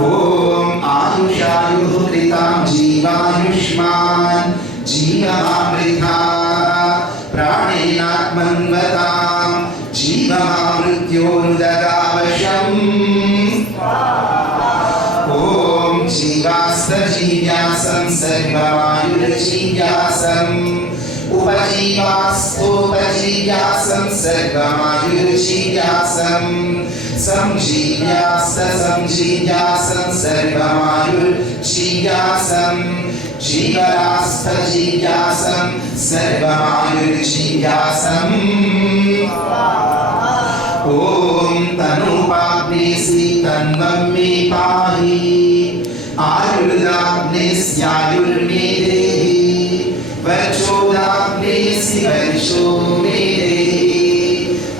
ओम आयुषायुः कृतां जीवायुष्मान् जीवमामृता प्राणेनात्मन्वतां जीवमामृत्योनुदगावशम् ओम जीवास्तजीव्यासं सर्वमायुर्जीव्यासम् उपजीवास्तोपजीव्यासं सर्वमायुर्जीव्यासं संजीव्यास्तसंजीव्यासं सर्वमायुर्जीव्यासं जीवरास्तजीव्यासं सर्वमायुर्जीव्यासम् ओम तनुपाग्नेसि तन्वं मे पाहि आयुर्दाग्नेस्यायुर्मे देहि वर्चोदाग्नेसि वर्चो मे देहि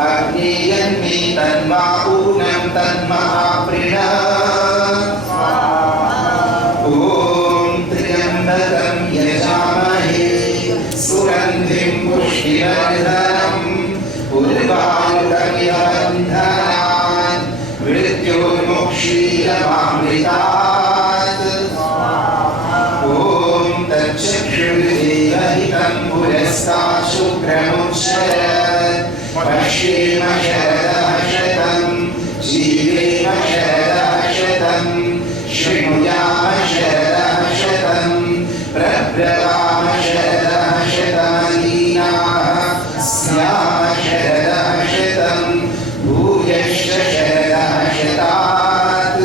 अग्नेयन्मे तन्वा पूर्णं तन्महाप्रणः ओम त्र्यम्बकं यजामहे सुगन्धिं पुष्टिवर्धनम् उर्वारुकमिवन्धनात् मृत्योर्मुक्षीयमामृतात् ओम तच्चक्षुर्देवहितं पुरस्तात् शुक्रमुच्चरत् पश्येम शरदः शतं जीवेम शरदः शतं शृणुयाम शरदः शतं प्रब्रवाम शरदः शतमदीनाः स्याम शरदः शतं भूयश्च शरदः शतात्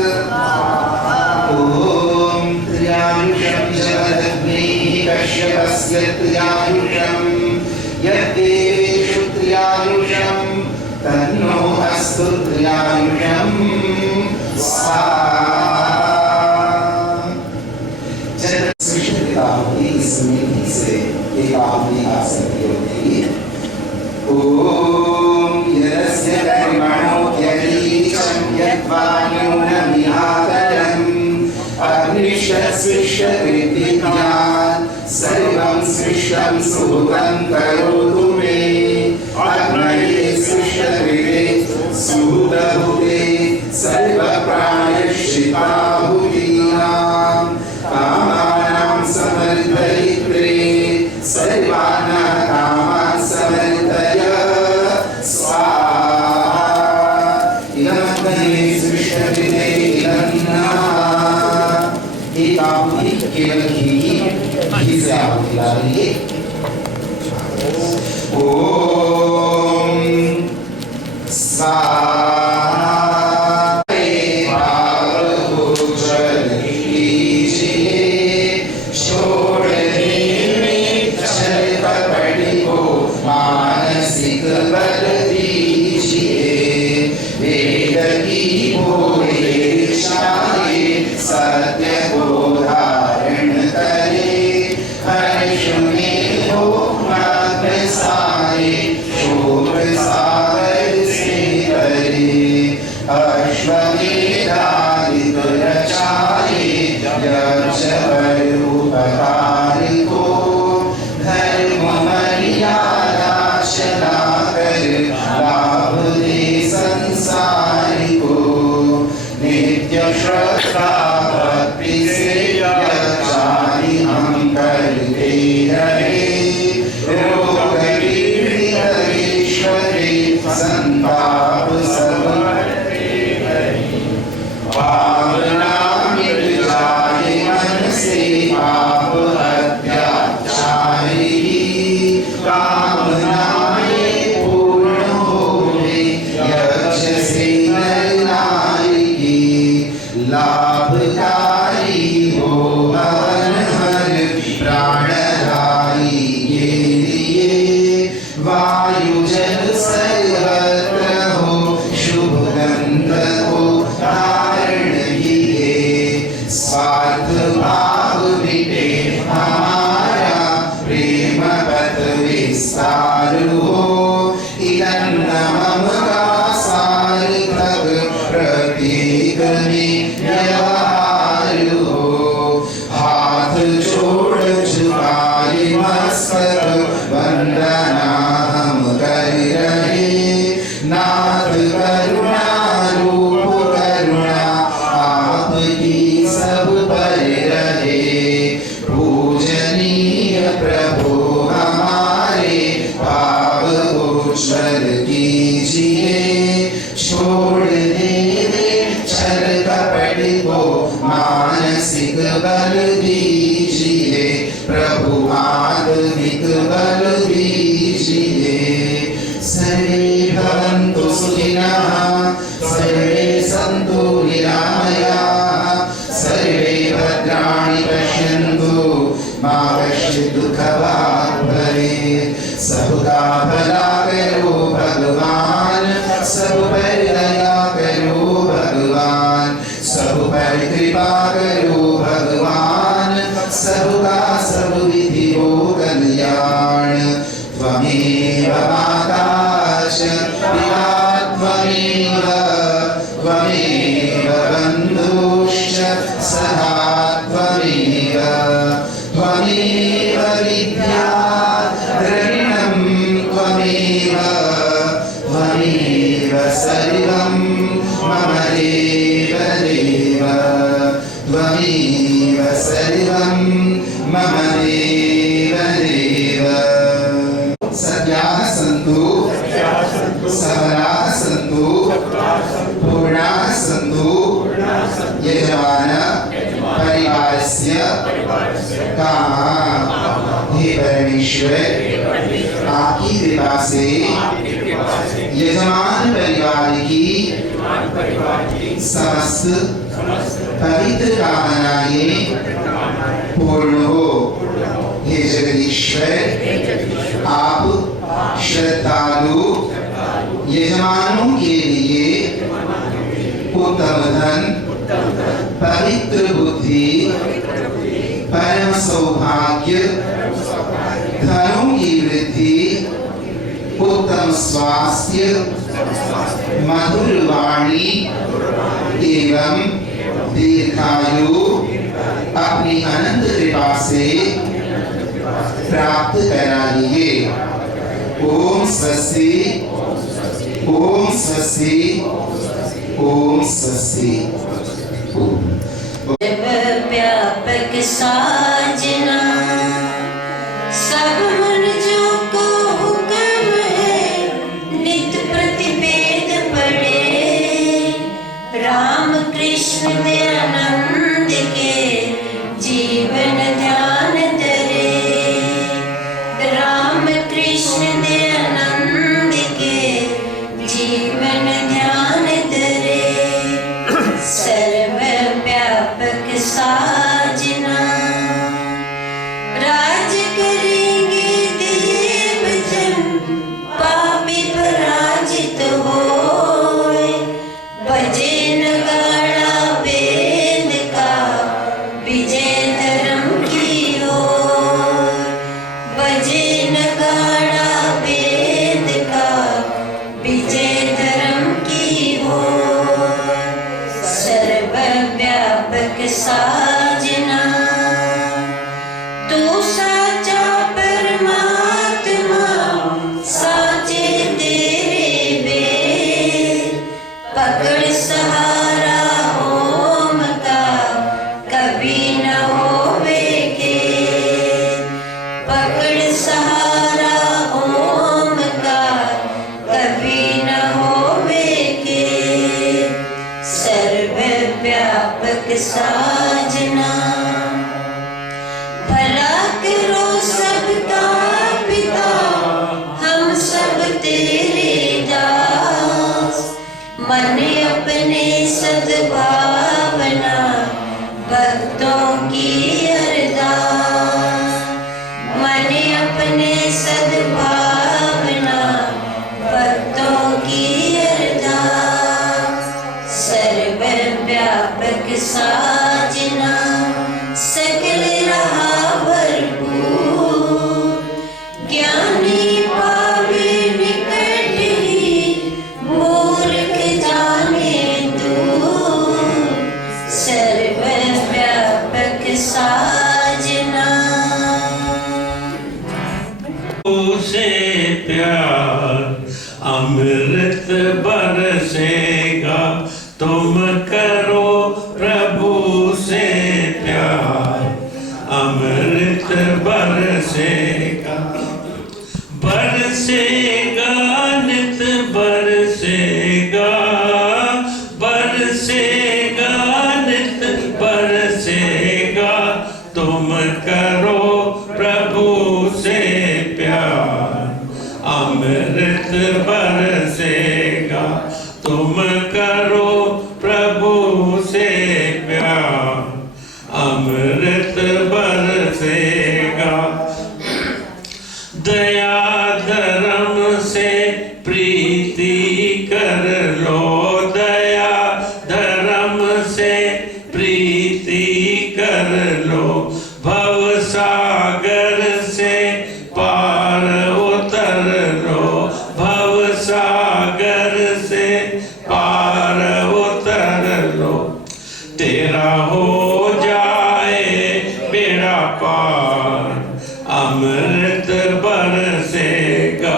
ओम त्र्यायुषं जगदग्नेः कश्यपस्य त्र्यायुषं यद्देवेषु त्र्यायुषं तन्नो अस्तु त्र्यायुषं स्वाहा। जब सृष्टिता होगी इस मिट्टी से एक आहुति आ सकती होगी। ओम यस्य कर्मणो यदीचं यद्वान्यूनमिहातरम् अग्निशस्विष्यकृतिज्ञात् सर्वं सृष्टं सुभुतं करोतु मे अग्नये सृष्टकृते सुहृदभूते सर्वप्रायश्चित्ताहुतीनां कामानां समर्पयित्रे सर्वान् कामान् समर्पय स्वाहा। इदमग्नये सृष्टकृते इदं नमः। एक आहुति केवल घी से आहुति डालेंगे। ओम स्वाहा। मानसिक बल दीजिए वेद की बोले शाये सत्य को धारण करे हर्ष में हो मग्न सारे शोक सागर से करे अश्वमेधादिक रचाए यक्ष परोपकारी को धर्म मर्यादा चला कर लाभ दे संसार को नित्य श्रद्धा भक्ति से यज्ञादि हम करते रहे रोग पीड़ित ईश्वरे संताप सब भावना मिट जाए मन से पाप अत्याचारी कामनाएं पूर्ण होवे यक्ष से नर नारी की लाभकारी हो हवन हर प्राणधारी के लिए वायु जल सर्वत्र हो शुभ गंध को धारण किए स्वार्थ भाव मिटे हमारा प्रेम पथ विस्तार हो इदं नमः का सार्थक प्रत्येक में व्यवहार हो हाथ जोड़ झुकाए मस्तक वंदना हम कर रहे नाथ करुणा रूप करुणा आपके मानसिक बल दीजिए प्रभु, आत्मिक बल दीजिए। सर्वे भवन्तु सुखिनः, सर्वे सन्तु निरामयाः, सर्वे भद्राणि पश्यन्तु, मा कश्चित् दुःखभाग् भवेत्। सबका भला करो भगवान, सब पर दया करो भगवान, सब पर कृपा करो भगवान, सबका सब विधि हो कल्याण। त्वमेव माता च पिता त्वमेव, त्वमेव बन्धुश्च सखा त्वमेव, त्वमेव विद्या द्रविणं त्वमेव, त्वमेव सर्वं मम देव देव, त्वमेव सर्वं मम देव देव। सत्याः सन्तु, सबलाः सन्तु, पूर्णाः सन्तु, यजमान परिवारस्य कामः। हे परमेश्वर, आपकी कृपा से यजमान परिवार की समस्त पवित्र कामनाएं पूर्ण हो। हे जगदीश्वर, आप श्रद्धालु यजमानों के लिए उत्तम धन, पवित्र बुद्धि, परम सौभाग्य, धनों की वृद्धि, उत्तम स्वास्थ्य, मधुर वाणी एवं दीर्घायु अपनी अनंत कृपा से प्राप्त कराइए। ओम स्वस्ति, ओम स्वस्ति, ओम स्वस्ति। व्यापक साजना, सब मनुष्यों को हुक्म है, नित प्रतिवेद पढ़े। राम कृष्ण दयानंद के जीवन ध्यान धरे। राम कृष्ण दयानंद के जीवन ध्यान धरे। सर्वव्यापक साजना, राज करेंगे देवजन, पापी पराजित होए। बजे नगाड़ा वेद का, विजय धर्म की ओर। बजे नगाड़ा वेद का, विजय धर्म की ओर। सर्वव्यापक साजना, तू साचा परमात्मा, साचे तेरे वेद। पकड़ सहारा ओम का, कभी न होवे खेद। पकड़ सहारा ओम का, कभी न होवे खेद। सर्वव्यापक साजना, भला करो सबका पिता, हम सब तेरे दास। मन अपने सद्भावना, भक्तों की अरदास। मन अपने सद्भावना, भक्तों की अरदास। सर्वव्यापक साजना, सकल रहा भरपूर। ज्ञानी पावे निकट ही, मूर्ख जाने दूर। सर्वव्यापक साजना, से प्यार अमृत बरसेगा, तुम करो प्रभु से प्यार अमृत बरसेगा। बरसेगा नित बरसेगा, बरसेगा नित बरसेगा। प्रीति कर लो, भव सागर से पार उतर लो, भव सागर से पार उतर लो। तेरा हो जाए बेड़ा पार, अमृत बरसेगा।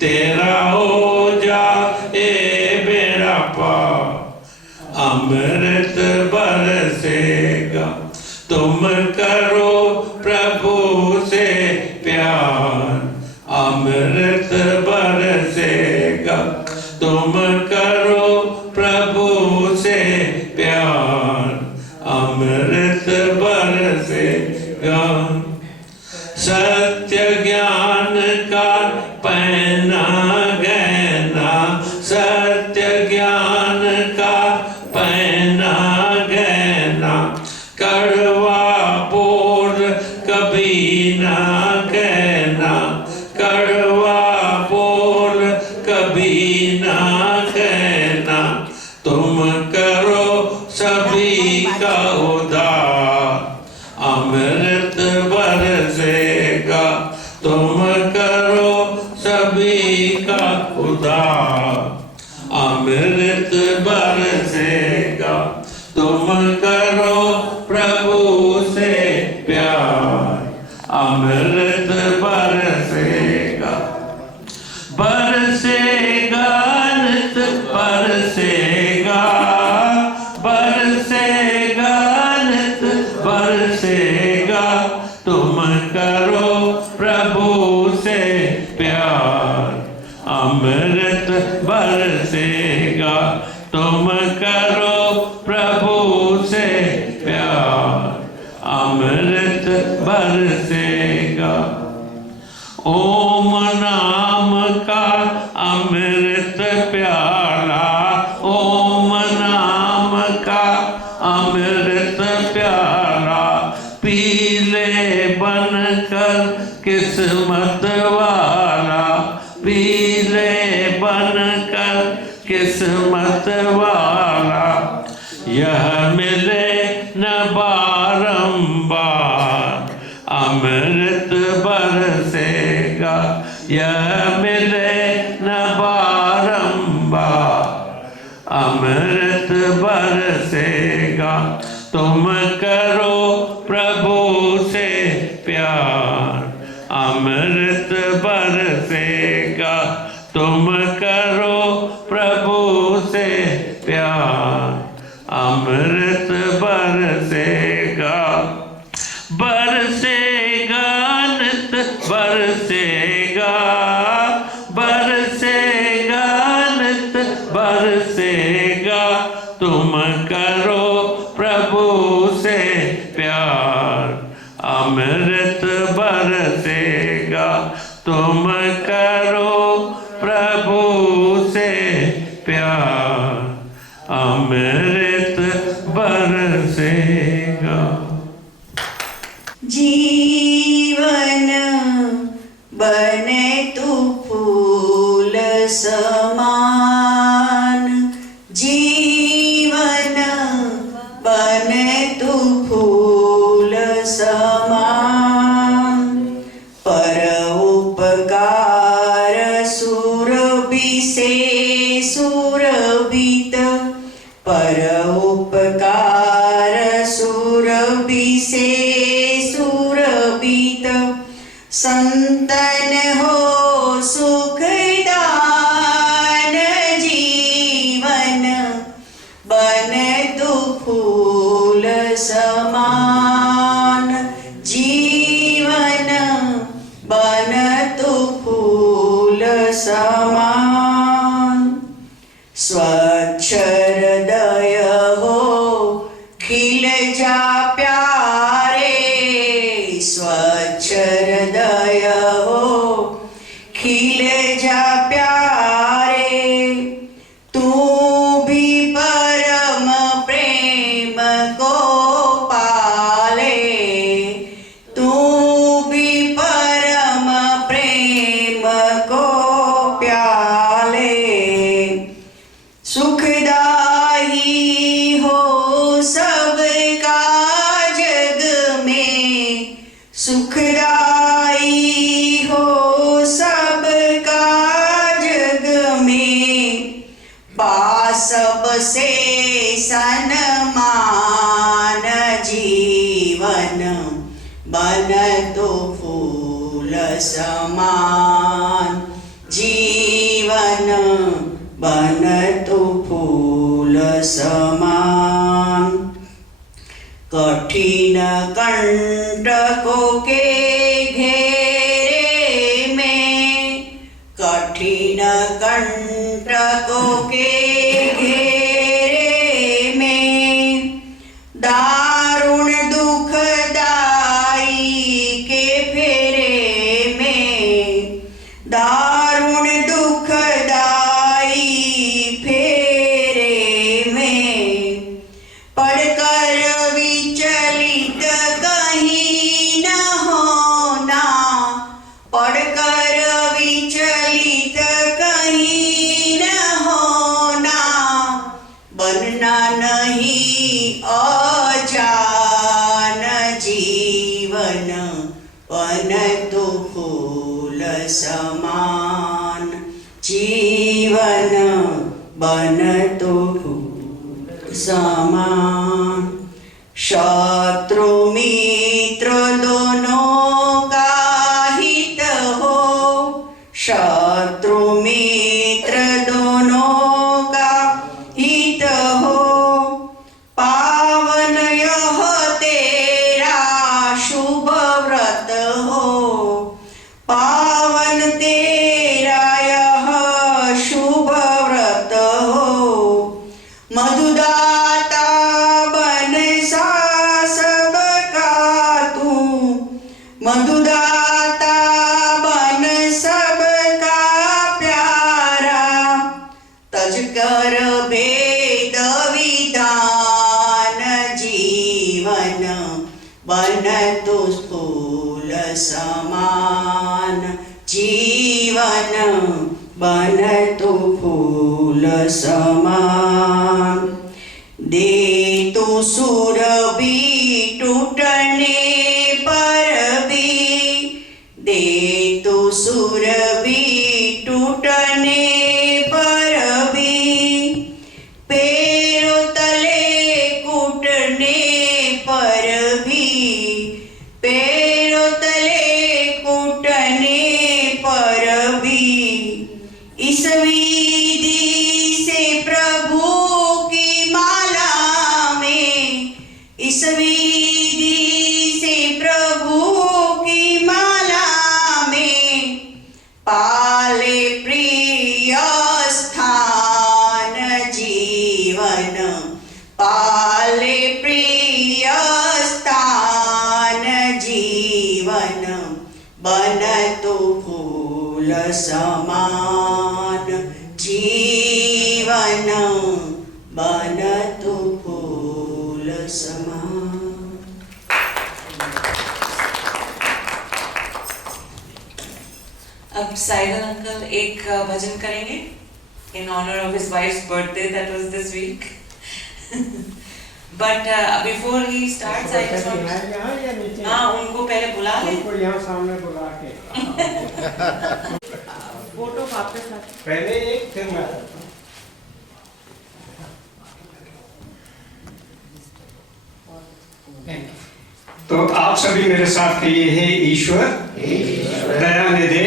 तेरा हो जाए बेड़ा पार, अमृत बरसेगा। तुम करो प्रभु से प्यार, अमृत बरसेगा। तुम करो प्रभु से प्यार, अमृत बरसेगा। सत्य ज्ञान का पहना गहना, सत्य ज्ञान का पहना गहना। कड़वा बोल कभी ना कहना, कड़वा बोल कभी ना कहना। तुम करो सभी का उद्धार, अमृत बरसेगा। तुम करो सभी का उद्धार, अमृत बरसेगा। तुम करो प्रभु से प्यार, अमृत बरसेगा। बरसेगा नित बरसेगा, बरसेगा नित बरसेगा। तुम करो प्रभु से प्यार, अमृत बरसेगा। तुम करो प्रभु से प्यार, अमृत बरसेगा। ओम नाम का अमृत प्याला, ओम नाम का अमृत प्याला। पीले बनकर किस्मत वाला, पीले बनकर किस्मत वाला। यह मिले न बारंबार, अमृत बरसेगा। यह मिले न बारंबार, अमृत बरसेगा। तुम करो प्रभु से प्यार, अमृत बरसेगा। तुम करो प्रभु से प्यार, अमृत बरसेगा। बरसेगा नित बरसेगा, बरसेगा नित बरसेगा। तुम करो प्रभु से प्यार, अमृत बरसेगा। तुम करो प्रभु से प्यार, अमृत बरसेगा। जीवन बने तू फूल समान, जीवन बने तू फूल समान। पर उपकार सुरभि से सुरभित, पर उपकार सुरभि से सुरभित। संतन हो सुखदान, जीवन बन तू फूल समान, जीवन बन तू फूल समान। स्वच्छ हृदय हो खिल जा प्यारे, स्वच्छ हृदय हो खिल जा प्यारे। तू भी परम प्रेम को पा जीवन बनतो फूल समान, जीवन बनतो फूल समान। कठिन कंटकों के घेरे में, कठिन कंटकों के घेरे में, दारुण दुखदाई के फेरे में, दारुण दुखदाई फेरे में, पढ़कर विचलित कहीं न होना, पढ़कर विचलित कहीं न होना, बनना नहीं अजान जीवन बनतो फूल समान, जीवन बनतो फूल समान। शत्रु मित्र दोनों का हित हो, शत्रु मित्र दोनों का हित हो, पावन यह तेरा शुभ व्रत हो, पावन तेरा यह शुभ व्रत हो। मधुदाता बन सा सबका तू, मधुदाता बन सबका प्यारा, तज कर भेद विधान जीवन बनतो फूल समान, जीवन बनतो फूल समान। दे तो सुरभि टूटने पर भी, दे तो सुरभि टूटने पर भी, पैरों तले कूटने पर भी, पैरों तले कूटने पर भी, इस विधि से प्रभु की माला में, इस विधि से प्रभु की माला में, पाले प्रिय स्थान जीवन, पाले प्रिय स्थान जीवन बनतो फूल समान, जीवन बनतो फूल समान। अब साइगल अंकल एक भजन करेंगे in honor of his wife's birthday that was this week. But before he starts, I just want हाँ उनको पहले बुला ले, उनको यहाँ सामने बुला के फोटो आपके साथ पहले एक फिर मैं। तो आप सभी मेरे साथ कहिए, हे ईश्वर दयानिधे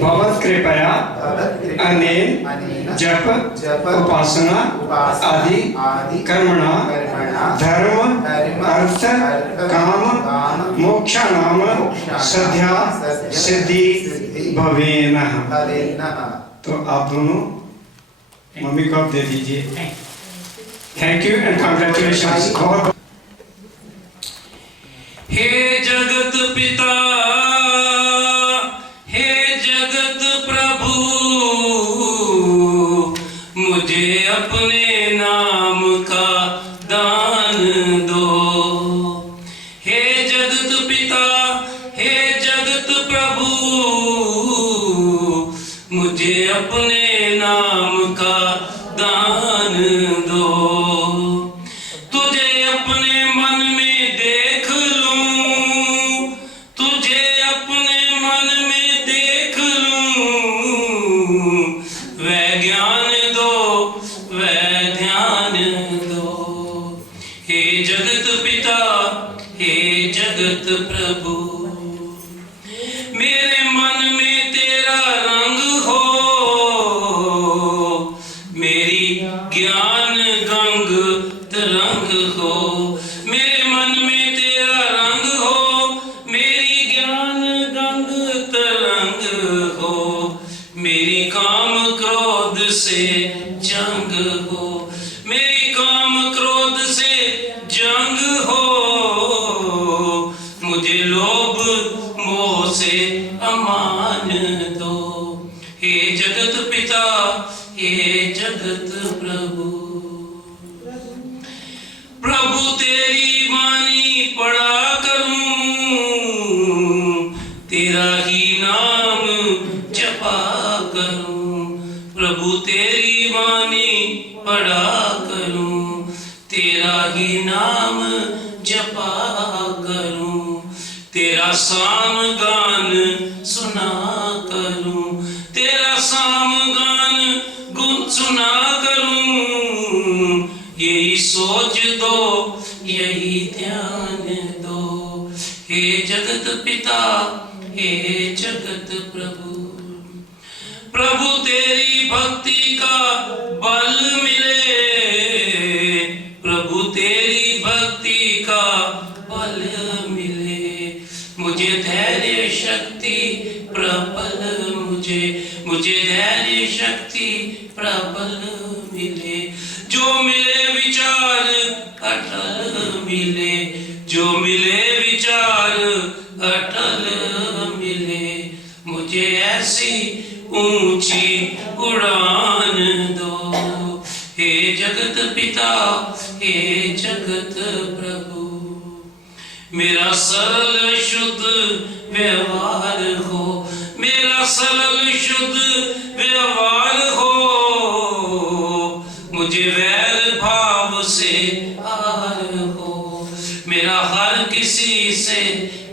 भगवत कृपया अनेन जप उपासना आदि कर्मणा धर्म अर्थ काम मोक्षाणाम सद्या सिद्धि भवेनः। तो आप दोनों मम्मी को आप दे दीजिए। Thank you and congratulations. हे जगत पिता, हे जगत प्रभु, मुझे अपने नाम का दान दो। हे जगत पिता, हे जगत प्रभु, मुझे अपने नाम का दान दो। तुझे अपने मन में देख लूं, तुझे अपने मन में देख लूं, वह ज्ञान दो, वह ध्यान दो। हे जगत पिता, जगत प्रभु। मेरे मन में तेरा रंग हो, मेरी ज्ञान गंग तरंग हो। मेरे मन में तेरा रंग हो, मेरी ज्ञान गंग तरंग हो। मेरी काम क्रोध से जंग हो, मेरी काम क्रोध से जंग हो। मुझे लोभ मोह से अमान दो, हे जगत पिता, हे जगत प्रभु। प्रभु तेरी वाणी पढ़ा करूं, तेरा ही नाम जपा करूं। प्रभु तेरी वाणी पढ़ा करूं, तेरा ही नाम जपा करूं। तेरा सामगान सुना करूं, तेरा सामगान गुण सुना करूं। यही सोच दो, यही ध्यान दो, हे जगत पिता, हे जगत प्रभु। प्रभु तेरी भक्ति का बल मिले, प्रभु तेरी भक्ति का बल मिले। मुझे धैर्य शक्ति प्रबल, मुझे धैर्य शक्ति प्रबल मिले। जो मिले विचार अटल मिले, जो मिले विचार अटल मिले। मुझे ऐसी ऊंची उड़ान दो, हे जगत पिता, हे जगत प्रभु। मेरा सरल शुद्ध व्यवहार हो, मेरा सरल शुद्ध व्यवहार हो। मुझे वैर भाव से आर हो, मेरा हर किसी से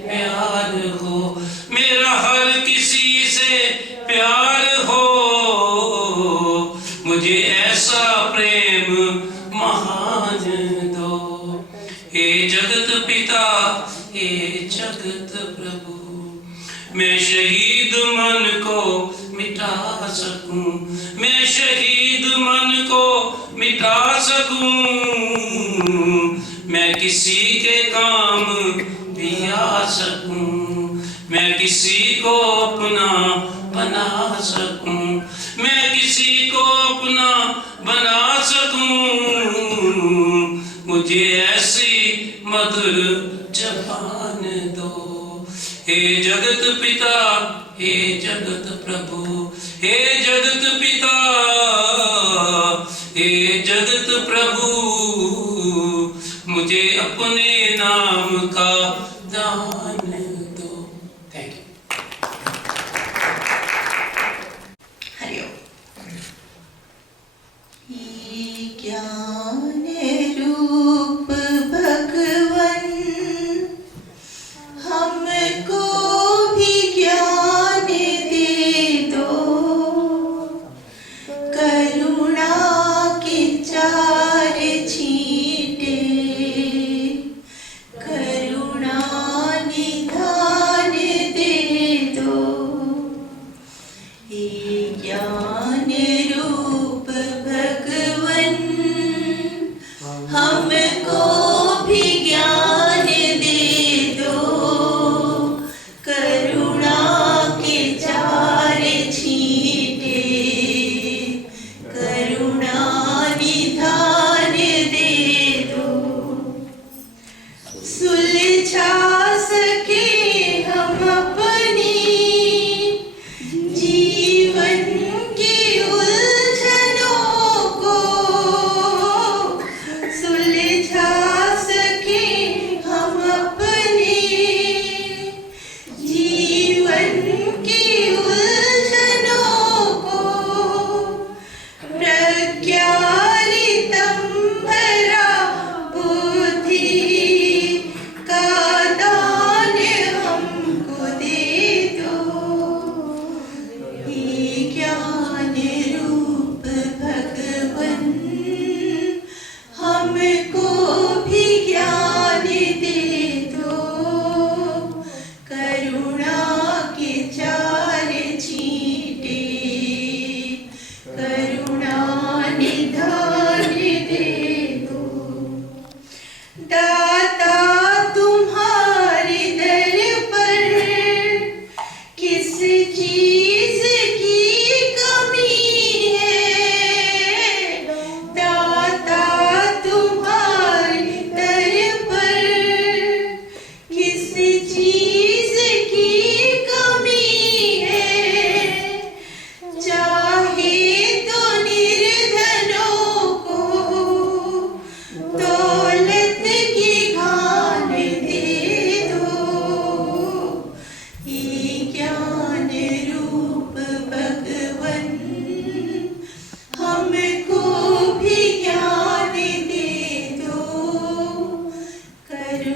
प्यार हो, मेरा हर किसी से प्यार हो। मुझे ऐसा प्रेम महान दो, हे जगत पिता, हे जगत प्रभु। मैं शहीद मन को मिटा सकूं, मैं शहीद मन को मिटा सकूं। मैं किसी के काम भी आ सकूं, मैं किसी को अपना बना सकूं, मैं किसी को अपना बना सकूं। मुझे ऐसी मधुर जबान दो, हे जगत पिता, हे जगत प्रभु। हे जगत पिता, हे जगत प्रभु। मुझे अपने नाम का दान दो। Thank you. हरिओम। ज्ञान रूप भगवन हमको भी ज्ञान दे दो। करुणा के चार छींटे करुणा निधान दे दो। हे ज्ञान रूप भगवन हमको भी ज्ञान दे दो। करुणा के चार छींटे करुणा निधान दे दो। सुलझा सके हम अपनी जीवन की उलझनों को। सुलझा सके हम अपनी जीवन की उलझनों को। प्रज्ञानितम भरा बुद्धि का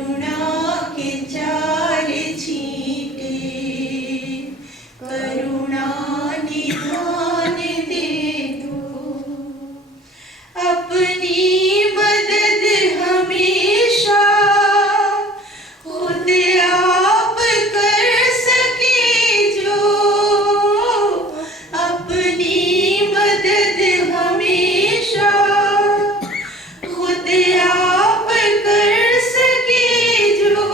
करुणा के चार छींटे करुणा निधान दे दो अपनी मदद हमेशा खुद आप कर सके जो अपनी मदद हमेशा खुद आप कर सके जो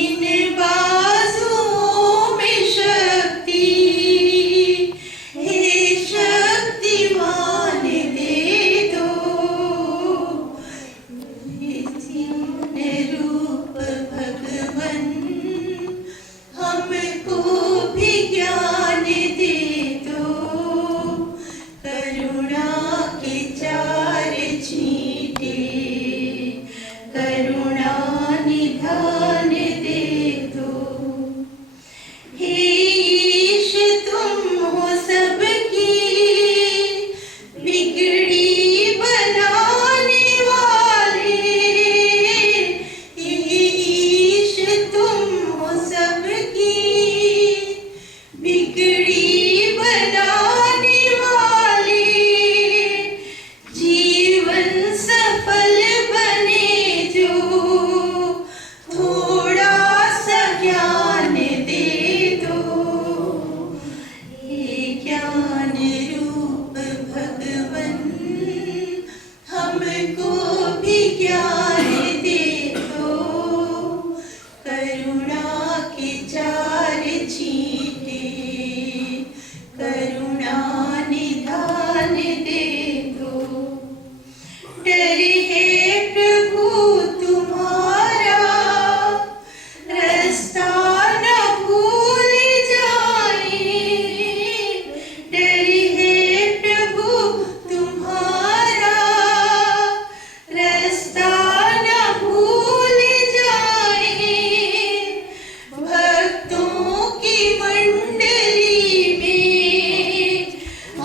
इन बाजुओं में शक्ति हे शक्तिमान दे दो नित्य रूप भगवन हमको भी ज्ञान दे दो करुणा के चार छींटे करुणा निधान दे दो हे ईश तुम हो सबकी बिगड़ी बनाने वाले हे ईश तुम हो सबकी बिगड़ी बनाने वाले जीवन सफल बने जो थोड़ा सा ज्ञान दे दो हे ज्ञान रूप भगवन हमको भी ज्ञान दे दो करुणा के चार छींटे करुणा निधान दे दो डर है प्रभु तुम्हारा रास्ता न भूल जाए डर है प्रभु तुम्हारा रास्ता न भूल जाए भक्तों की मंडली में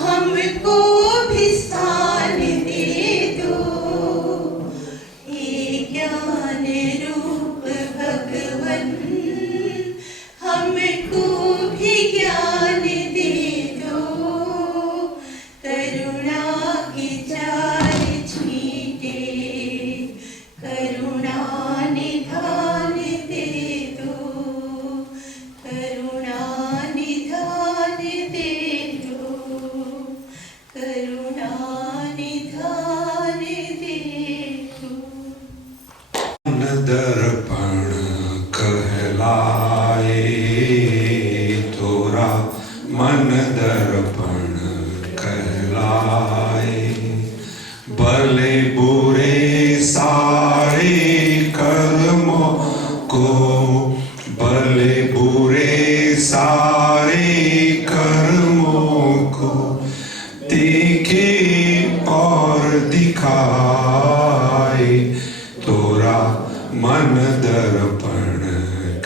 हमको भी स्थान दे दो हे ज्ञान रूप भगवन हमको भी ज्ञान दे दो करुणा के चार छींटे करुणा निधान दे दो करुणा निधान दे दो करुणा निधान दे दो मन दर्पण कहलाए तोरा मन दर्पण कहलाए भले बुरे सारे कर्मों को भले बुरे सारे कर्मों को देखे और दिखाए तोरा मन दर्पण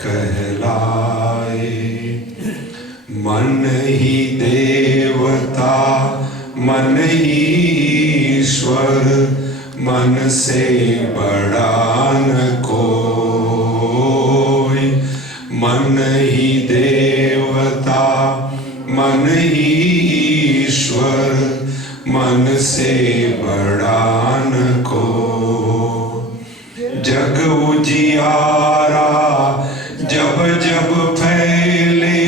कहलाए मन ही देवता मन ही ईश्वर मन से बड़ा न कोई मन ही देवता मन ही ईश्वर मन से बड़ा न को जग उजियारा जब जब फैले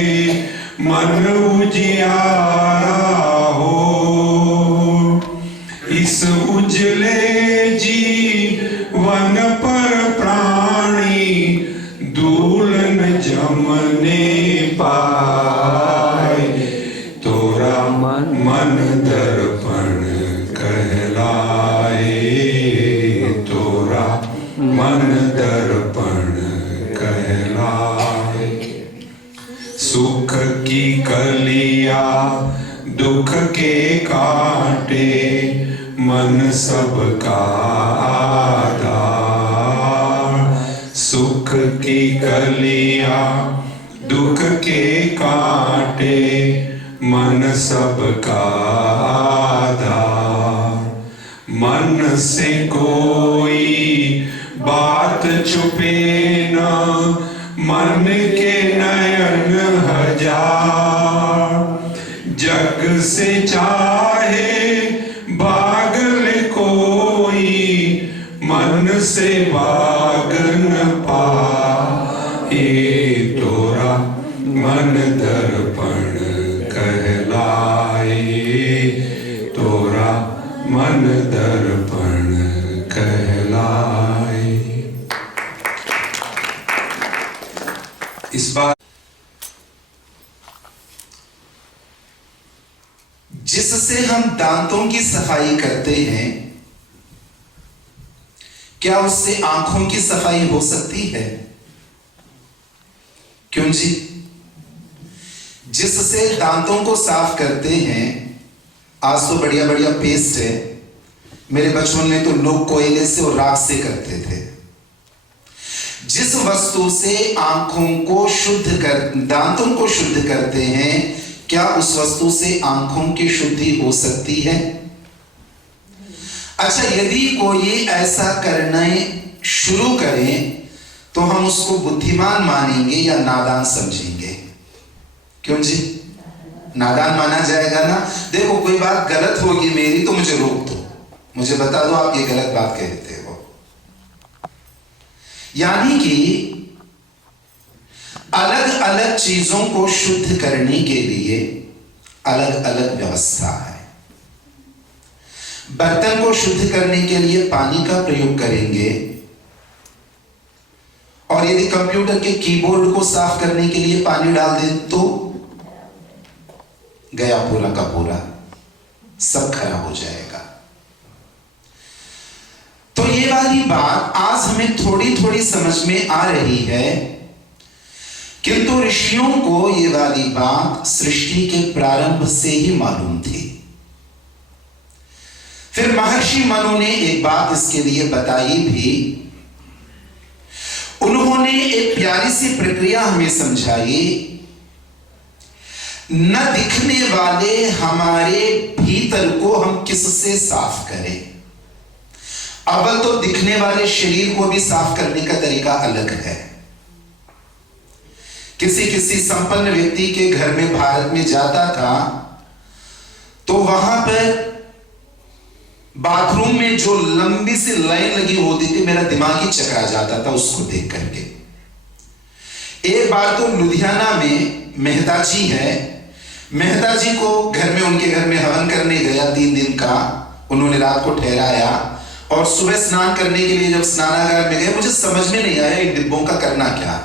मन उजियारा हो इस उजले जीवन पर प्राणी धूल न जमने पाए तोरा मन दर्पण कहलाए तोरा मन दर्पण कहलाए सुख की कलिया दुख के कांटे मन सबका आधार सुख की कलिया दुख के कांटे मन सबका आधार मन से कोई बात छुपे न मन के नयन हजार। जग से चाहे भाग ले कोई, मन से भाग न पाए। तोरा मन दर्पण कहलाए, तोरा मन दर्पण कहलाए। इस बात जिससे हम दांतों की सफाई करते हैं, क्या उससे आंखों की सफाई हो सकती है? क्यों जी? जिससे दांतों को साफ करते हैं, आज तो बढ़िया बढ़िया पेस्ट है, मेरे बचपन में तो लोग कोयले से और राख से करते थे। जिस वस्तु से आंखों को शुद्ध कर, दांतों को शुद्ध करते हैं, क्या उस वस्तु से आंखों की शुद्धि हो सकती है? अच्छा, यदि कोई ऐसा करना शुरू करे तो हम उसको बुद्धिमान मानेंगे या नादान समझेंगे? क्यों जी? नादान माना जाएगा ना। देखो, कोई बात गलत होगी मेरी तो मुझे रोक दो, मुझे बता दो आप ये गलत बात कहते हो। यानी कि अलग अलग चीजों को शुद्ध करने के लिए अलग अलग व्यवस्था है। बर्तन को शुद्ध करने के लिए पानी का प्रयोग करेंगे, और यदि कंप्यूटर के कीबोर्ड को साफ करने के लिए पानी डाल दें तो गया पूरा का पूरा, सब खराब हो जाएगा। तो ये वाली बात आज हमें थोड़ी थोड़ी समझ में आ रही है, किंतु ऋषियों को ये वाली बात सृष्टि के प्रारंभ से ही मालूम थी। फिर महर्षि मनु ने एक बात इसके लिए बताई भी। उन्होंने एक प्यारी सी प्रक्रिया हमें समझाई। न दिखने वाले हमारे भीतर को हम किससे साफ करें? अव्वल तो दिखने वाले शरीर को भी साफ करने का तरीका अलग है। किसी संपन्न व्यक्ति के घर में भारत में जाता था तो वहां पर बाथरूम में जो लंबी सी लाइन लगी होती थी, मेरा दिमाग ही चकरा जाता था उसको देख करके। एक बार तो लुधियाना में मेहता जी है, मेहता जी को घर में, उनके घर में हवन करने गया 3 दिन का। उन्होंने रात को ठहराया और सुबह स्नान करने के लिए जब स्नानागार में गए, मुझे समझ में नहीं आया इन डिब्बों का करना क्या।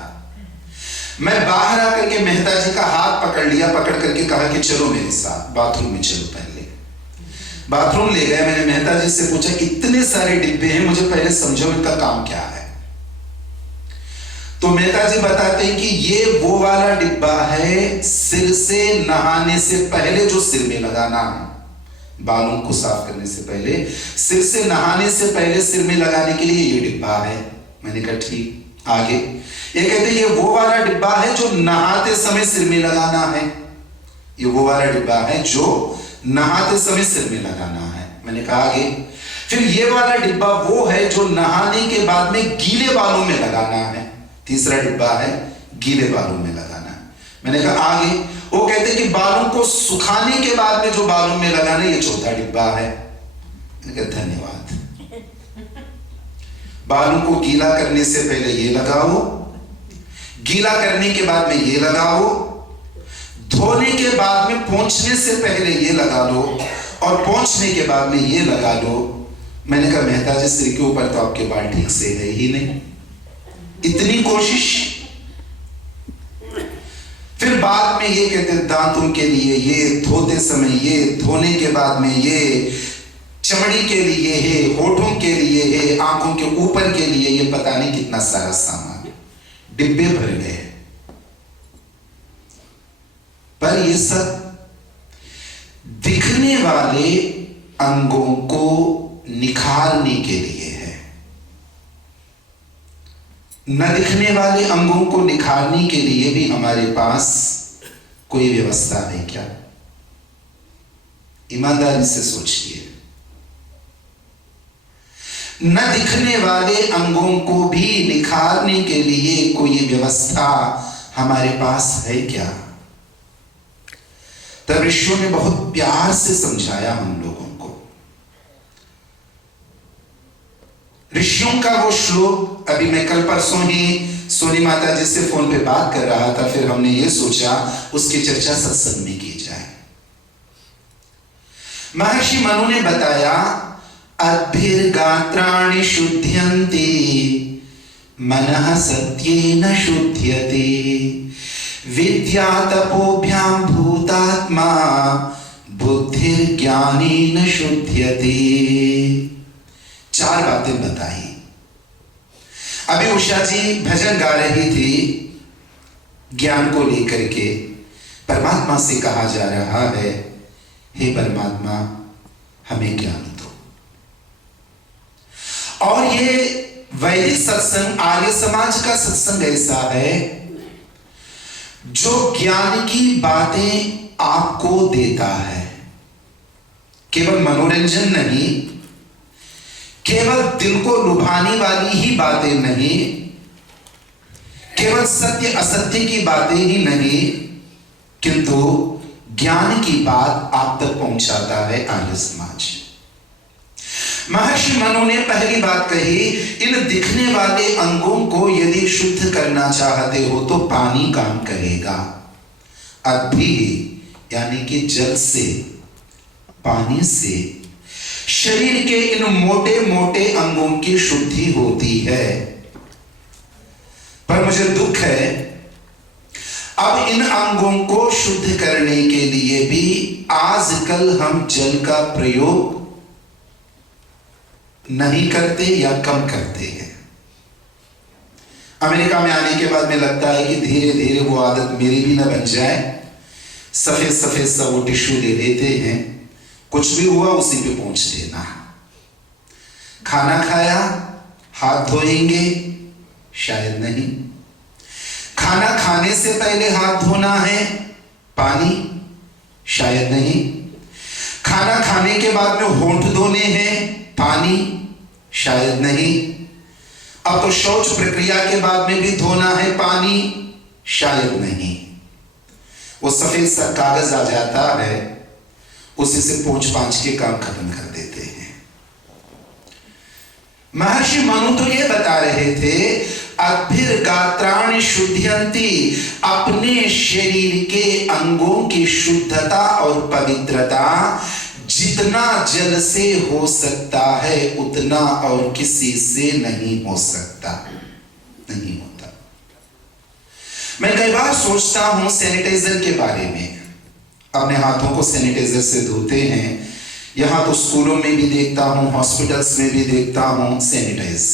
मैं बाहर आकर के मेहता जी का हाथ पकड़ लिया, पकड़ करके कहा कि चलो मेरे साथ बाथरूम में चलो। पहले बाथरूम ले गए। मैंने मेहता जी से पूछा, इतने सारे डिब्बे हैं, मुझे पहले समझो इनका काम क्या है। तो मेहता जी बताते हैं कि ये वो वाला डिब्बा है सिर से नहाने से पहले जो सिर में लगाना है, बालों को साफ करने से पहले, सिर से नहाने से पहले सिर में लगाने के लिए ये डिब्बा है। मैंने कहा ठीक। आगे ये कहते ये वो वाला डिब्बा है जो नहाते समय सिर में लगाना है। ये वो वाला डिब्बा है जो नहाते समय सिर में लगाना है। मैंने कहा आगे। फिर ये वाला डिब्बा वो है जो नहाने के बाद में गीले बालों में लगाना है। तीसरा डिब्बा है गीले बालों में लगाना है। मैंने कहा आगे। वो कहते कि बालों को सुखाने के बाद में जो बालों में लगाना है, ये चौथा डिब्बा है। मैंने कहा धन्यवाद। बालों को गीला करने से पहले ये लगाओ, गीला करने के बाद में ये लगाओ, धोने के बाद में पोंछने से पहले ये लगा लो, और पोंछने के बाद में ये लगा लो। मैंने कहा मेहता जी सिर के ऊपर तो आपके बाल ठीक से है ही नहीं, इतनी कोशिश। फिर बाद में ये कहते दांतों के लिए ये धोते समय, ये धोने के बाद में ये चमड़ी के लिए है, होठों के लिए है, आंखों के ऊपर के लिए, ये पता नहीं कितना सारा सामान डिब्बे भर गए। पर ये सब दिखने वाले अंगों को निखारने के लिए है। न दिखने वाले अंगों को निखारने के लिए भी हमारे पास कोई व्यवस्था है क्या? ईमानदारी से सोचिए। न दिखने वाले अंगों को भी निखारने के लिए कोई व्यवस्था हमारे पास है क्या? तब ऋषियों ने बहुत प्यार से समझाया हम लोगों को। ऋषियों का वो श्लोक, अभी मैं कल परसों ही सोनी माता जी से फोन पे बात कर रहा था, फिर हमने ये सोचा उसकी चर्चा सत्संग में की जाए। महर्षि मनु ने बताया, अद्भिर्गात्राणि शुद्ध्यन्ति मनः सत्येन शुद्ध्यते विद्या तपोभ्याम भूतात्मा बुद्धिर्ज्ञानेन शुद्ध्यते। 4 बातें बताई। अभी उषा जी भजन गा रही थी, ज्ञान को लेकर के परमात्मा से कहा जा रहा है, हे परमात्मा हमें ज्ञान दो। और ये वैदिक सत्संग, आर्य समाज का सत्संग ऐसा है जो ज्ञान की बातें आपको देता है। केवल मनोरंजन नहीं, केवल दिल को लुभाने वाली ही बातें नहीं, केवल सत्य असत्य की बातें ही नहीं, किंतु ज्ञान की बात आप तक पहुंचाता है आर्य समाज। महर्षि मनु ने पहली बात कही, इन दिखने वाले अंगों को यदि शुद्ध करना चाहते हो तो पानी काम करेगा। अभी यानी कि जल से, पानी से शरीर के इन मोटे मोटे अंगों की शुद्धि होती है। पर मुझे दुख है, अब इन अंगों को शुद्ध करने के लिए भी आजकल हम जल का प्रयोग नहीं करते या कम करते हैं। अमेरिका में आने के बाद में लगता है कि धीरे धीरे वो आदत मेरी भी ना बन जाए। सफेद सफेद सा वो टिश्यू ले लेते हैं, कुछ भी हुआ उसी पे पहुंच देना। खाना खाया, हाथ धोएंगे? शायद नहीं। खाना खाने से पहले हाथ धोना है? पानी? शायद नहीं। खाना खाने के बाद में होंठ धोने हैं? पानी? शायद नहीं। अब तो शौच प्रक्रिया के बाद में भी धोना है? पानी? शायद नहीं। वो सफेद सा कागज आ जाता है, उसी से पोंछ पांछ के काम खत्म कर देते हैं। महर्षि मनु तो ये बता रहे थे, अद्भिर्गात्राणि शुद्ध्यन्ति, अपने शरीर के अंगों की शुद्धता और पवित्रता जितना जल से हो सकता है उतना और किसी से नहीं हो सकता, नहीं होता। मैं कई बार सोचता हूं सैनिटाइजर के बारे में। अपने हाथों को सैनिटाइजर से धोते हैं, यहां तो स्कूलों में भी देखता हूं, हॉस्पिटल्स में भी देखता हूं सैनिटाइज।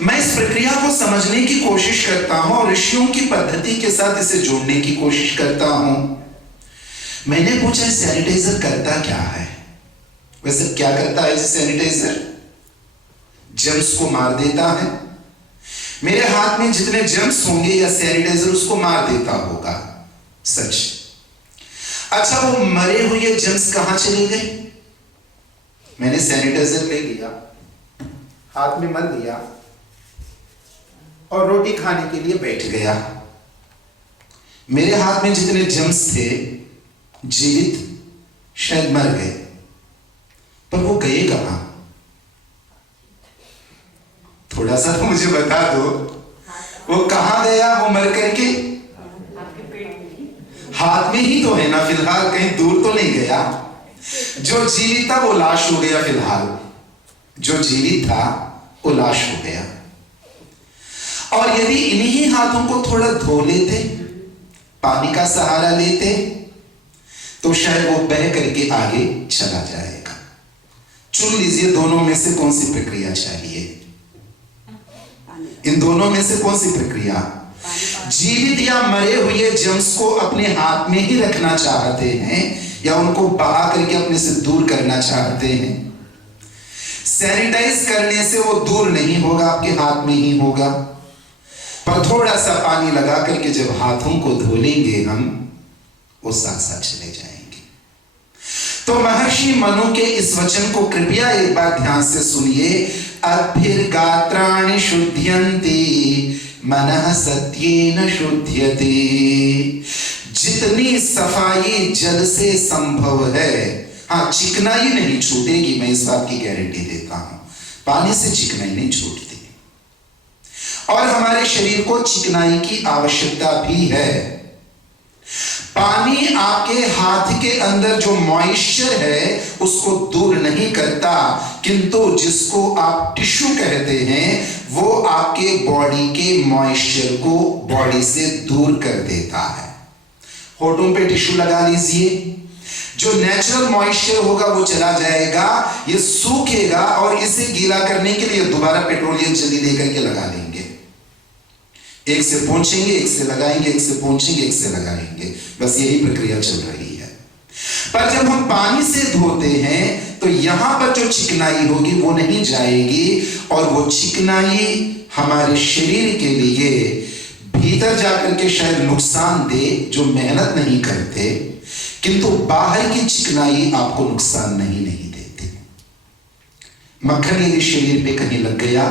मैं इस प्रक्रिया को समझने की कोशिश करता हूं और ऋषियों की पद्धति के साथ इसे जोड़ने की कोशिश करता हूं। मैंने पूछा सैनिटाइजर करता क्या है? वैसे क्या करता है सैनिटाइजर? जर्म्स को मार देता है। मेरे हाथ में जितने जर्म्स होंगे या सैनिटाइजर उसको मार देता होगा, सच। अच्छा, वो मरे हुए जर्म्स कहां चले गए? मैंने सैनिटाइजर ले लिया, हाथ में मल दिया और रोटी खाने के लिए बैठ गया। मेरे हाथ में जितने जर्म्स थे जीवित शायद मर गए, पर वो गए कहां? थोड़ा सा तो मुझे बता दो, वो कहां गया? वो मर करके हाथ में ही तो है ना फिलहाल, कहीं दूर तो नहीं गया। जो जीवित था वो लाश हो गया, फिलहाल जो जीवित था वो लाश हो गया। और यदि इन्हीं हाथों को थोड़ा धो लेते, पानी का सहारा लेते, तो शायद वो बह करके आगे चला जाएगा। चुन लीजिए दोनों में से कौन सी प्रक्रिया चाहिए? इन दोनों में से कौन सी प्रक्रिया? जीवित या मरे हुए जर्म्स को अपने हाथ में ही रखना चाहते हैं या उनको बहा करके अपने से दूर करना चाहते हैं? सैनिटाइज करने से वो दूर नहीं होगा, आपके हाथ में ही होगा। पर थोड़ा सा पानी लगा करके जब हाथों को धो लेंगे हम, वो साथ साथ चले जाएंगे। तो महर्षि मनु के इस वचन को कृपया एक बार ध्यान से सुनिए। अभिर्गात्राणि शुद्ध्यन्ति मनः सत्येन शुद्ध्यते। जितनी सफाई जल से संभव है, हाँ चिकनाई नहीं छूटेगी, मैं इस बात की गारंटी देता हूं। पानी से चिकनाई नहीं छूटती और हमारे शरीर को चिकनाई की आवश्यकता भी है। पानी आपके हाथ के अंदर जो मॉइस्चर है उसको दूर नहीं करता, किंतु जिसको आप टिश्यू कहते हैं वो आपके बॉडी के मॉइस्चर को बॉडी से दूर कर देता है। होठों पे टिश्यू लगा लीजिए, जो नेचुरल मॉइस्चर होगा वो चला जाएगा, ये सूखेगा और इसे गीला करने के लिए दोबारा पेट्रोलियम जली लेकर के लगा लेंगे। एक से पोंछेंगे, एक से लगाएंगे, एक से पोंछेंगे, एक से लगाएंगे, बस यही प्रक्रिया चल रही है। पर जब हम पानी से धोते हैं तो यहां पर जो चिकनाई होगी वो नहीं जाएगी और वो चिकनाई हमारे शरीर के लिए भीतर जाकर के शायद नुकसान दे, जो मेहनत नहीं करते, किंतु बाहर की चिकनाई आपको नुकसान नहीं देती। मक्खन यदि शरीर पे कहीं लग गया,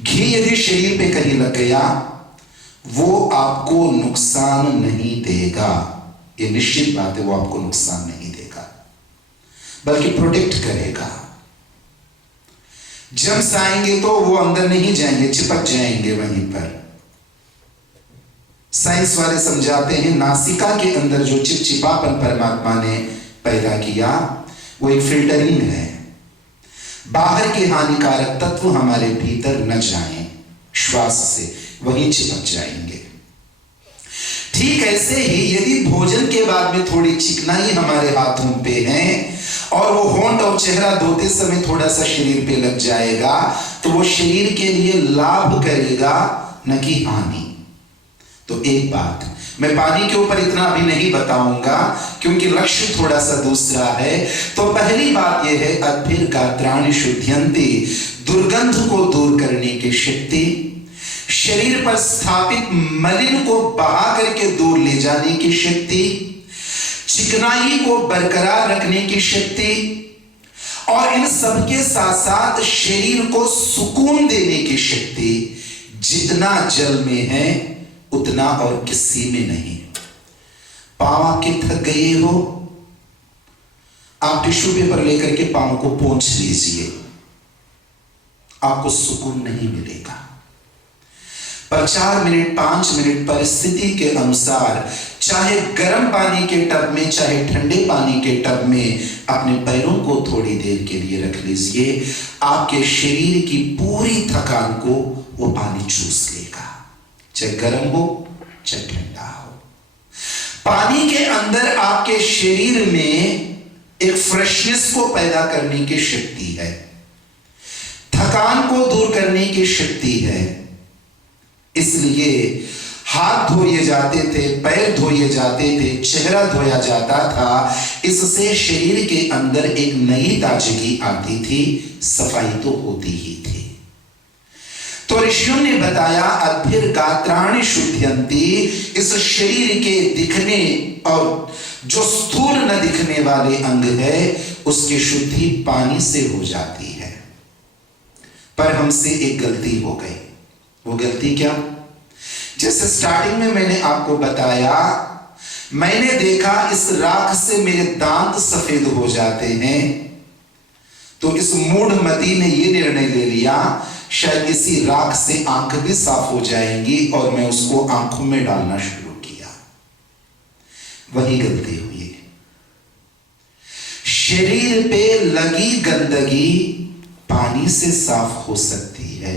घी यदि शरीर पे कहीं लग गया, वो आपको नुकसान नहीं देगा, ये निश्चित बात है। वो आपको नुकसान नहीं देगा बल्कि प्रोटेक्ट करेगा। जर्म्स आएंगे तो वो अंदर नहीं जाएंगे, चिपक जाएंगे वहीं पर। साइंस वाले समझाते हैं नासिका के अंदर जो चिपचिपापन परमात्मा ने पैदा किया वो एक फिल्टरिंग है, बाहर के हानिकारक तत्व हमारे भीतर न जाएं, श्वास से वहीं चिपक जाएंगे। ठीक ऐसे ही यदि भोजन के बाद में थोड़ी चिकनाई हमारे हाथों पे है और वो होंठ और चेहरा धोते समय थोड़ा सा शरीर पे लग जाएगा तो वो शरीर के लिए लाभ करेगा न कि हानि। तो एक बात मैं पानी के ऊपर इतना अभी नहीं बताऊंगा क्योंकि लक्ष्य थोड़ा सा दूसरा है। तो पहली बात यह है अभिर्गात्राणि शुद्ध्यन्ति, दुर्गंध को दूर करने की शक्ति, शरीर पर स्थापित मलिन को बहा करके दूर ले जाने की शक्ति, चिकनाई को बरकरार रखने की शक्ति और इन सब के साथ साथ शरीर को सुकून देने की शक्ति जितना जल में है उतना और किसी में नहीं। पांव आपके थक गए हो, आप टिश्यू पेपर लेकर के पांव को पोंछ लीजिए, आपको सुकून नहीं मिलेगा। पर 4 मिनट 5 मिनट परिस्थिति के अनुसार चाहे गर्म पानी के टब में चाहे ठंडे पानी के टब में अपने पैरों को थोड़ी देर के लिए रख लीजिए, आपके शरीर की पूरी थकान को वो पानी चूस लेगा, चाहे गर्म हो चाहे ठंडा हो। पानी के अंदर आपके शरीर में एक फ्रेशनेस को पैदा करने की शक्ति है, थकान को दूर करने की शक्ति है। इसलिए हाथ धोए जाते थे, पैर धोए जाते थे, चेहरा धोया जाता था, इससे शरीर के अंदर एक नई ताजगी आती थी, सफाई तो होती ही थी। तो ऋषियों ने बताया अभिर्गात्राणि शुद्ध्यन्ति, इस शरीर के दिखने और जो स्थूल न दिखने वाले अंग है उसकी शुद्धि पानी से हो जाती है। पर हमसे एक गलती हो गई। वो गलती क्या? जैसे स्टार्टिंग में मैंने आपको बताया, मैंने देखा इस राख से मेरे दांत सफेद हो जाते हैं, तो इस मूढ़मती ने यह निर्णय ले लिया शायद इसी राख से आंख भी साफ हो जाएंगी और मैं उसको आंखों में डालना शुरू किया। वही गलती हुई। शरीर पे लगी गंदगी पानी से साफ हो सकती है,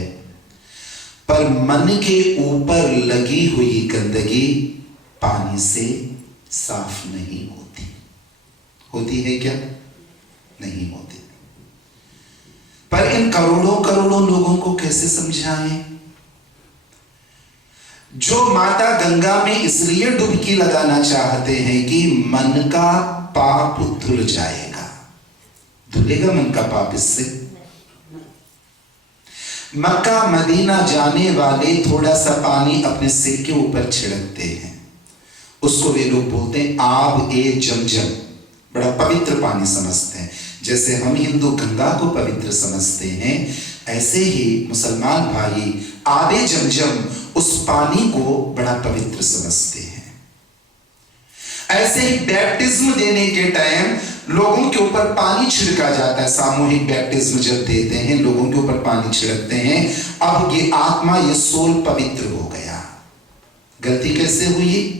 पर मन के ऊपर लगी हुई गंदगी पानी से साफ नहीं होती। होती है क्या? नहीं होती। पर इन करोड़ों करोड़ों लोगों को कैसे समझाएं? जो माता गंगा में इसलिए डुबकी लगाना चाहते हैं कि मन का पाप धुल जाएगा। धुलेगा मन का पाप इससे? मक्का मदीना जाने वाले थोड़ा सा पानी अपने सिर के ऊपर छिड़कते हैं, उसको वे लोग बोलते हैं आब ए जमजम। बड़ा पवित्र पानी समझते हैं। जैसे हम हिंदू गंगा को पवित्र समझते हैं, ऐसे ही मुसलमान भाई आबे जमजम उस पानी को बड़ा पवित्र समझते हैं। ऐसे ही बैप्टिज्म देने के टाइम लोगों के ऊपर पानी छिड़का जाता है। सामूहिक बैप्टिज्म जब देते हैं, लोगों के ऊपर पानी छिड़कते हैं। अब ये आत्मा, ये सोल पवित्र हो गया। गलती कैसे हुई?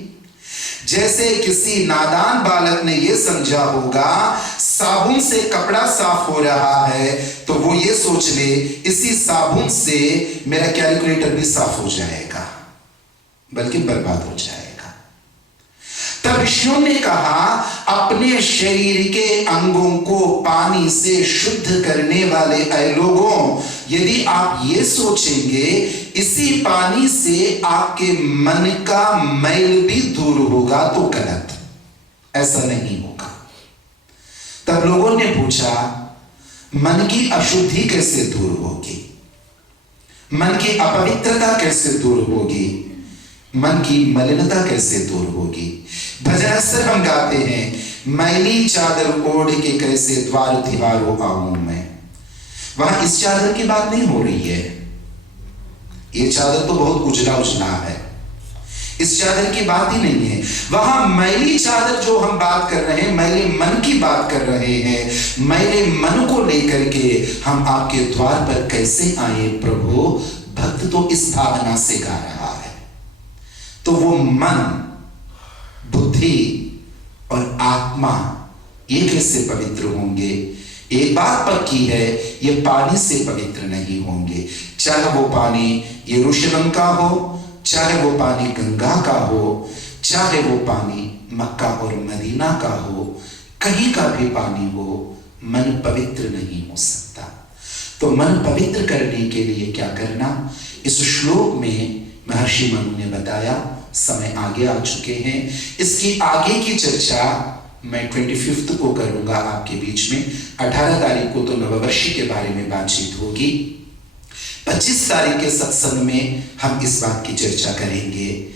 जैसे किसी नादान बालक ने यह समझा होगा साबुन से कपड़ा साफ हो रहा है, तो वो ये सोच ले इसी साबुन से मेरा कैलकुलेटर भी साफ हो जाएगा, बल्कि बर्बाद हो जाएगा। तब ऋषियों ने कहा, अपने शरीर के अंगों को पानी से शुद्ध करने वाले ऐ लोगों, यदि आप ये सोचेंगे इसी पानी से आपके मन का मैल भी दूर होगा, तो गलत, ऐसा नहीं होगा। तब लोगों ने पूछा, मन की अशुद्धि कैसे दूर होगी? मन की अपवित्रता कैसे दूर होगी? मन की मलिनता कैसे दूर होगी? भजन अक्सर हम गाते हैं, मैली चादर ओढ़ के कैसे द्वार तिवारो आऊं मैं। वहां इस चादर की बात नहीं हो रही है। ये चादर तो बहुत उजला उजला है, इस चादर की बात ही नहीं है। वहां मैली चादर जो हम बात कर रहे हैं, मैले मन की बात कर रहे हैं। मैले मन को लेकर के हम आपके द्वार पर कैसे आए प्रभु? भक्त तो इस भावना से गा रहा है। तो वो मन, बुद्धि और आत्मा ये कैसे पवित्र होंगे? एक बात पक्की है, ये पानी से पवित्र नहीं होंगे। चाहे वो पानी यरूशलेम का हो, चाहे वो पानी गंगा का हो, चाहे वो पानी मक्का और मदीना का हो, कहीं का भी पानी हो, मन पवित्र नहीं हो सकता। तो मन पवित्र करने के लिए क्या करना? इस श्लोक में महर्षि मनु ने बताया। समय आगे आ चुके हैं, इसकी आगे की चर्चा मैं 25 को करूंगा आपके बीच में। 18 तारीख को तो नववर्ष के बारे में बातचीत होगी। 25 तारीख के सत्संग में हम इस बात की चर्चा करेंगे।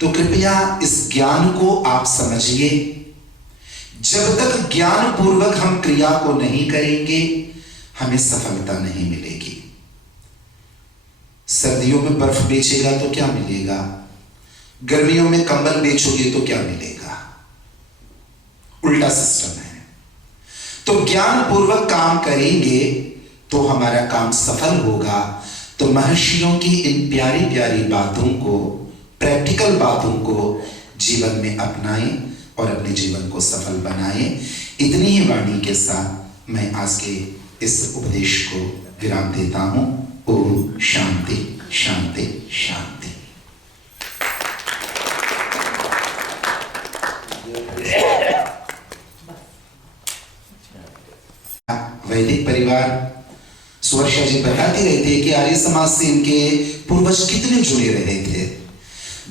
तो कृपया इस ज्ञान को आप समझिए। जब तक ज्ञान पूर्वक हम क्रिया को नहीं करेंगे, हमें सफलता नहीं मिलेगी। सर्दियों में बर्फ बेचेगा तो क्या मिलेगा? गर्मियों में कंबल बेचोगे तो क्या मिलेगा? उल्टा सिस्टम है। तो ज्ञान पूर्वक काम करेंगे तो हमारा काम सफल होगा। तो महर्षियों की इन प्यारी प्यारी बातों को, प्रैक्टिकल बातों को जीवन में अपनाएं और अपने जीवन को सफल बनाएं। इतनी ही वाणी के साथ मैं आज के इस उपदेश को विराम देता हूं। ओम शांति शांति शांति। वैदिक परिवार सुवर्षा जी बताते रहते कि आर्य समाज से इनके पूर्वज कितने जुड़े रहे थे।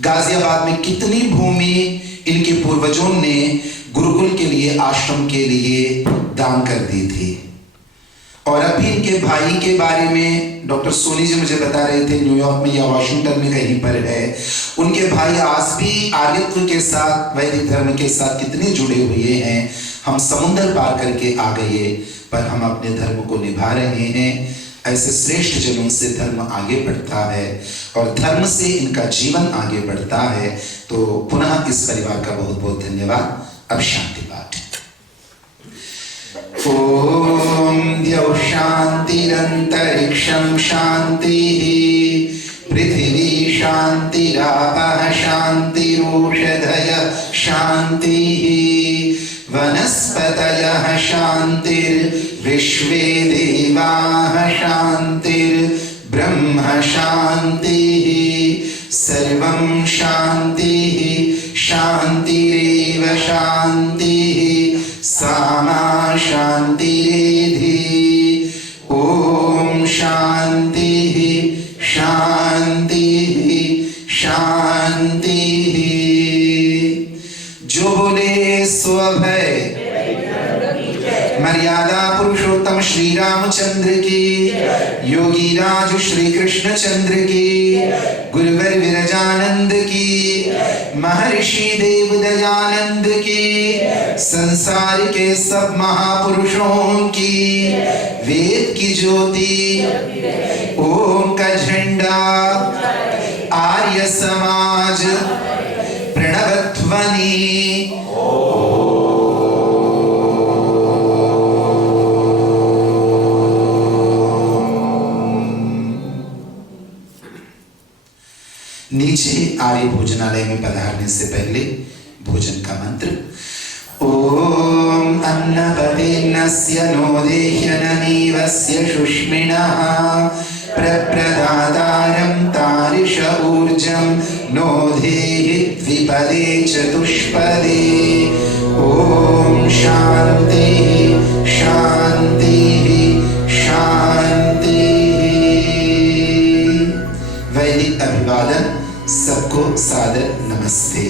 गाजियाबाद में कितनी भूमि इनके पूर्वजों ने गुरुकुल के लिए, आश्रम के लिए दान कर दी थी। और अभी इनके भाई के बारे में डॉक्टर सोनी जी मुझे बता रहे थे, न्यूयॉर्क में या वॉशिंगटन में कहीं पर है। उनके भाई आज भी आर्यत्व के साथ, वैदिक धर्म के साथ कितने जुड़े हुए हैं। हम समुद्र पार करके आ गए, पर हम अपने धर्म को निभा रहे हैं। ऐसे श्रेष्ठ जनों से धर्म आगे बढ़ता है और धर्म से इनका जीवन आगे बढ़ता है। तो पुनः इस परिवार का बहुत बहुत धन्यवाद। अब शांति पाठ। ओम द्यौ शांतिरंतरिक्षं शांतिः, पृथिवी शांतिरापः शांतिरोषधयः शांतिः, वनस्पतयः शांतिर्विश्वे देवाः शांतिर्ब्रह्म शांतिः, सर्वं शांतिः शांतिरेव शांतिः, सामा शांतिरेधि। ओम शांतिः शांतिः शांतिः। जो बोले सो अभय। मर्यादा पुरुषोत्तम श्री रामचंद्र की, योगी राज श्री कृष्ण चंद्र की, गुरुवर विरजानंद की, महर्षि देव दयानंद की, संसार के सब महापुरुषों की, वेद की ज्योति, ओम का झंडा, आर्य समाज, प्रणवध्वनि। नीचे आर्य भोजनालय में पधारने से पहले भोजन का मंत्र। ओम अन्नपतेन्नस्य नो देह्यननीवस्य शुष्मिणः प्रप्रदातारं तारिष ऊर्जं नो देहि द्विपदे चतुष्पदे। ओम शांति शांति शांति। वैदिक अभिवादन, सबको सादर नमस्ते।